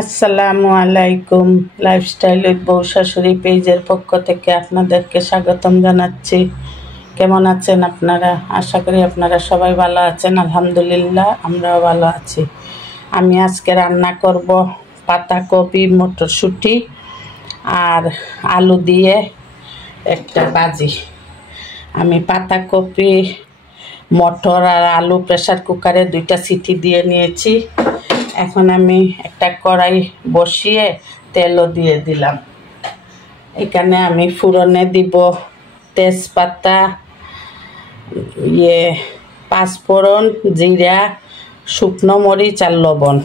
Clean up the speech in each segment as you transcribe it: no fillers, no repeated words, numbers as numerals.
আসসালামু আলাইকুম। Lifestyle with বউ শাশুড়ি পেজের পক্ষ থেকে আপনাদেরকে স্বাগতম জানাচ্ছি। কেমন আছেন আপনারা? আশা করি আপনারা সবাই ভালো আছেন। আলহামদুলিল্লাহ আমরাও ভালো আছি। আমি আজকে রান্না করব পাতাকপি, মটরশুঁটি আর আলু দিয়ে একটা ভাজি। আমি পাতাকপি, মটর আর আলু প্রেসার কুকারে 2টা সিটি দিয়ে নিয়েছি। এখন আমি একটা কড়াই বসিয়ে তেলও দিয়ে দিলাম। এখানে আমি ফুরনে দিব তেজপাতা, পাঁচফোড়ন, জিরা, শুকনো মরিচ আর লবণ।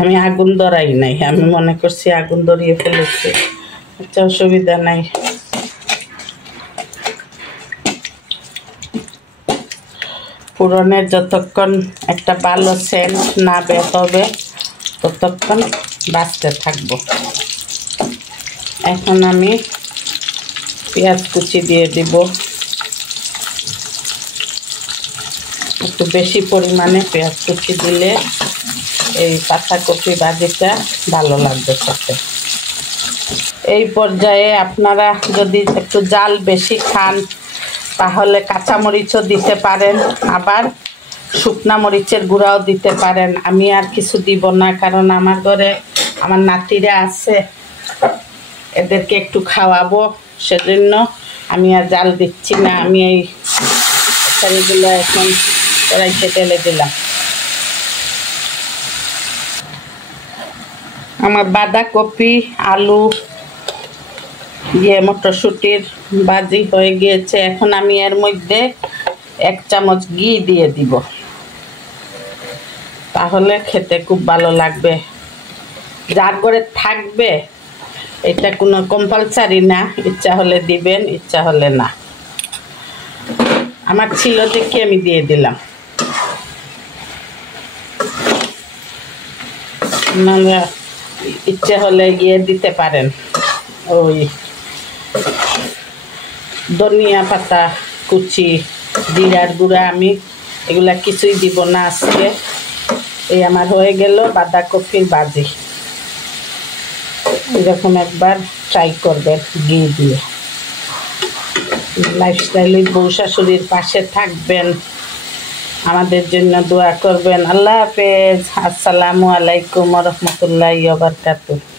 আমি আগুন ধরাই নাই, আমি মনে করছি আগুন ধরিয়ে ফেলেছি। আচ্ছা, অসুবিধা নাই। পুরনের যতক্ষণ একটা ভালো সেন্ট না বের হবে ততক্ষণ বাঁচতে থাকবো। এখন আমি পেঁয়াজ কুচি দিয়ে দিব, একটু বেশি পরিমাণে পেঁয়াজ কুচি দিলে এই পাতাকপি ভাজিটা ভালো লাগবে খেতে। এই পর্যায়ে আপনারা যদি একটু জাল বেশি খান তাহলে কাঁচামরিচও দিতে পারেন, আবার শুকনা মরিচের গুঁড়াও দিতে পারেন। আমি আর কিছু দিব না, কারণ আমার ঘরে আমার নাতিরা আছে, এদেরকে একটু খাওয়াবো, সেজন্য আমি আর জাল দিচ্ছি না। আমি এই তরকারিগুলো এখন কড়াইতে ঢেলে দিলাম। আমার বাঁধাকপি, আলু, মটরশুঁটির ভাজি হয়ে গিয়েছে। এখন আমি এর মধ্যে 1 চামচ ঘি দিয়ে দিব, তাহলে খেতে খুব ভালো লাগবে। যার ঘরে থাকবে, এটা কোনো কম্পালসারি না, ইচ্ছা হলে দিবেন, ইচ্ছা হলে না। আমার ছিল দেখে আমি দিয়ে দিলাম। আপনারা ইচ্ছে হলে দিতে পারেন ওই ধনিয়া পাতা কুচি, জিরার গুঁড়া। আমি এগুলা কিছুই দিব না আজকে। এই আমার হয়ে গেল বাঁধাকপির ভাজি। এরকম একবার ট্রাই করবেন ঘি দিয়ে। লাইফস্টাইল উইথ বউ শাশুড়ির পাশে থাকবেন, আমাদের জন্য দোয়া করবেন। আল্লাহ হাফেজ। আসসালামু আলাইকুম ওয়া রাহমাতুল্লাহি ওয়া বারাকাতুহু।